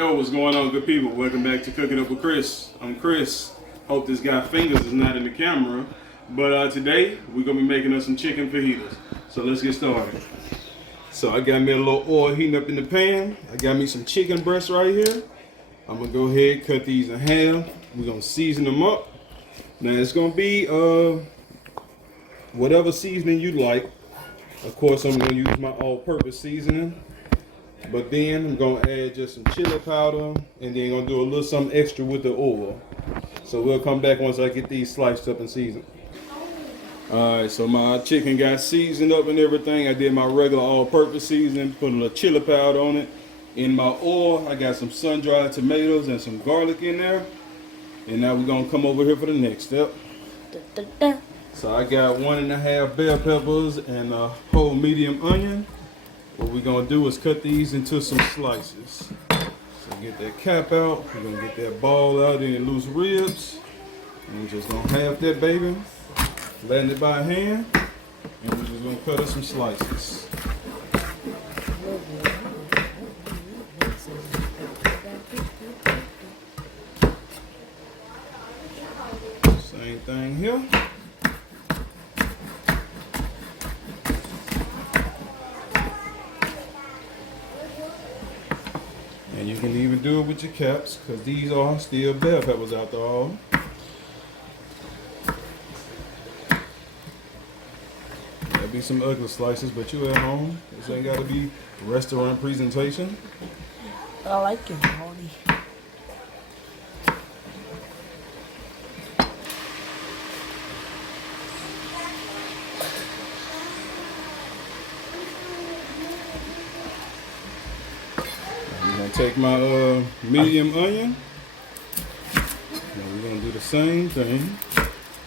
Yo, what's going on, good people? Welcome back to Cooking Up with Chris. I'm Chris. Hope this guy Fingers is not in the camera. But today, we're going to be making us some chicken fajitas. So let's get started. So I got me a little oil heating up in the pan. I got me some chicken breasts right here. I'm going to go ahead and cut these in half. We're going to season them up. Now it's going to be whatever seasoning you like. Of course, I'm going to use my all-purpose seasoning. But then I'm going to add just some chili powder and then going to do a little something extra with the oil. So we'll come back once I get these sliced up and seasoned. Alright, so my chicken got seasoned up and everything. I did my regular all-purpose seasoning, put a little chili powder on it. In my oil, I got some sun-dried tomatoes and some garlic in there. And now we're going to come over here for the next step. So I got 1.5 bell peppers and a whole medium onion. What we're going to do is cut these into some slices. So get that cap out. We're going to get that ball out in loose ribs. And we're just going to half that baby. Flatten it by hand. And we're just going to cut us some slices. Same thing here. And you can even do it with your caps, because these are still bell peppers after all. There'll be some ugly slices, but you at home. This ain't got to be restaurant presentation. I like it, Molly. Take my medium onion. Now we're gonna do the same thing.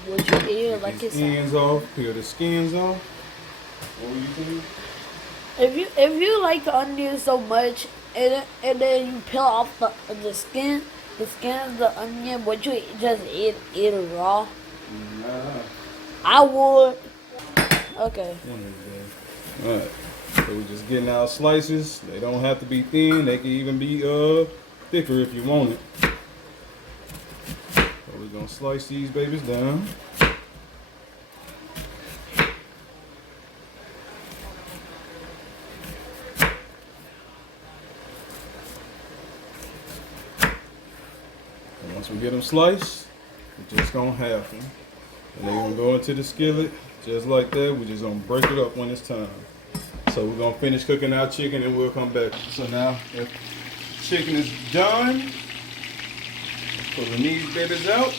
Would you eat it like it's ends off, peel the skins off. What were you thinking? if you like the onion so much and then you peel off the skin of the onion, would you just eat it raw? Nah. I would. Okay. Alright. So we're just getting our slices. They don't have to be thin. They can even be thicker if you want it. So we're gonna slice these babies down. And once we get them sliced, we're just gonna half them. And they're gonna go into the skillet just like that. We're just gonna break it up when it's time. So we're gonna finish cooking our chicken and we'll come back. So now, if chicken is done, pulling these babies out.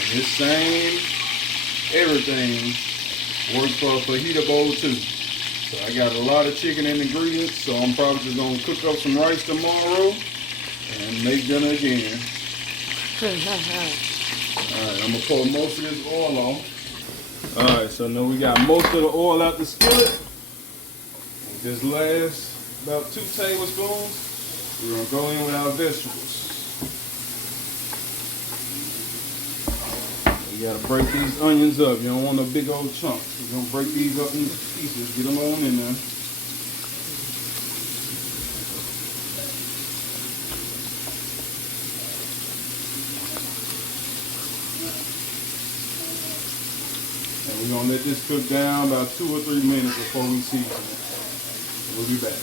And this same everything works for a fajita bowl too. So I got a lot of chicken and ingredients, so I'm probably just gonna cook up some rice tomorrow and make dinner again. Alright, I'm gonna pour most of this oil off. Alright, so now we got most of the oil out the skillet. This last about 2 tablespoons. We're gonna go in with our vegetables. You gotta break these onions up. You don't want no big old chunks. You're gonna break these up into pieces. Get them on in there. And we're gonna let this cook down about 2 or 3 minutes before we season it. We'll be back.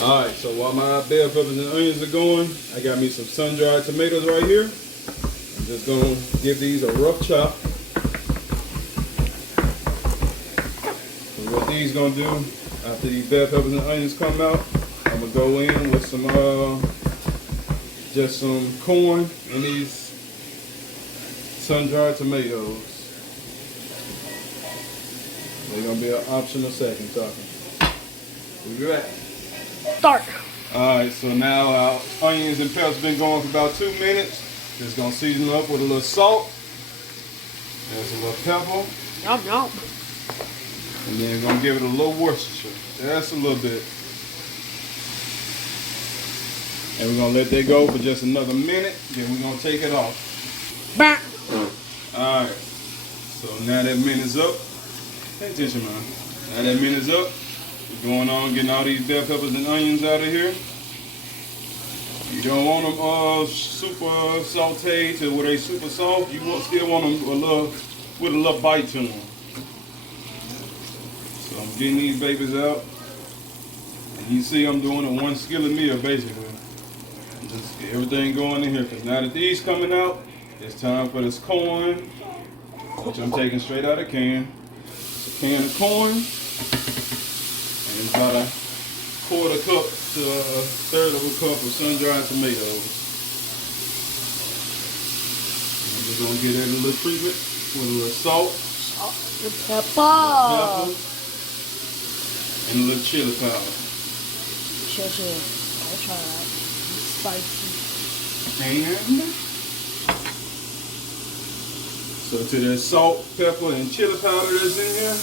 Alright, so while my bell peppers and onions are going, I got me some sun-dried tomatoes right here. I'm just gonna give these a rough chop. So what these gonna do after these bell peppers and onions come out, I'm gonna go in with some just some corn and these sun-dried tomatoes. They're gonna be an optional second topping. We'll be back. Start. Alright, so now our onions and peppers been going for about 2 minutes. Just gonna season them up with a little salt. There's a little pepper. Yum, yum. And then gonna give it a little Worcestershire. Just a little bit. And we're gonna let that go for just another minute, then we're gonna take it off. Bah. Alright, so now that minute's up. Pay attention, man. Now that minute's up, we're going on getting all these bell peppers and onions out of here. You don't want them super sauteed to where they super soft. You still want them with a little bite to them. So I'm getting these babies out. And you see I'm doing a one skillet meal basically. Just get everything going in here. Because now that these coming out, it's time for this corn, which I'm taking straight out of the can. It's a can of corn. And it's about a quarter cup to a third of a cup of sun-dried tomatoes. I'm just gonna get that a little treatment with a little salt, Pepper. and a little chili powder. Sure. I'll try that. Spicy. And so to that salt, pepper, and chili powder that's in here,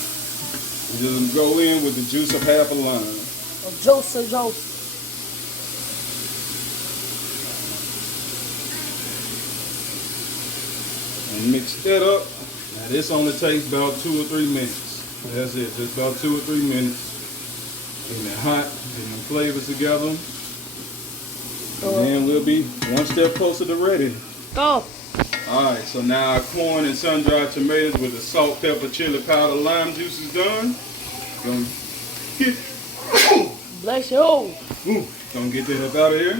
we just go in with the juice of half a lime. Juice. And mix that up. Now this only takes about 2 or 3 minutes. That's it, just about 2 or 3 minutes. Getting it hot, getting the flavors together. And then we'll be one step closer to ready. Go. Alright, so now our corn and sun-dried tomatoes with the salt, pepper, chili powder, lime juice is done. Gonna get, Bless you. gonna get that up out of here.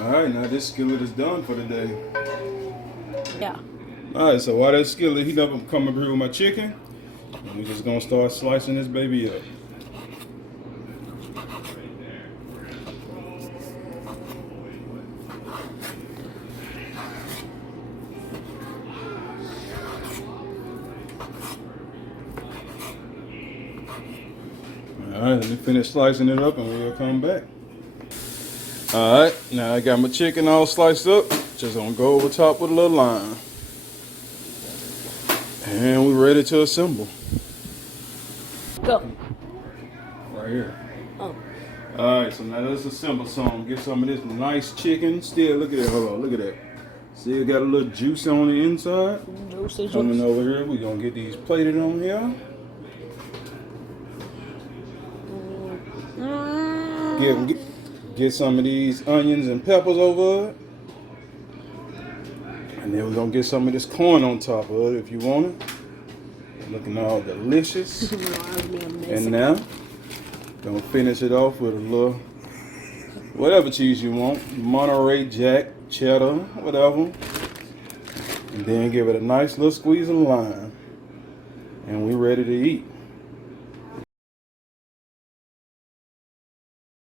Alright, now this skillet is done for the day. Yeah. Alright, so while that skillet heat up, I'm coming here with my chicken. And we're just gonna start slicing this baby up. Alright, let me finish slicing it up and we'll come back. Alright, now I got my chicken all sliced up. Just gonna go over top with a little lime. And we're ready to assemble. Go. Right here. Oh. Alright, so now let's assemble some. Get some of this nice chicken. Still, look at that. Hold on, look at that. See, it got a little juice on the inside. Juicy. Coming over here, we're gonna get these plated on here. Get some of these onions and peppers over it. And then we're gonna get some of this corn on top of it if you want it. Looking all delicious. And now, gonna finish it off with a little, whatever cheese you want. Monterey Jack, cheddar, whatever. And then give it a nice little squeeze of lime. And we're ready to eat.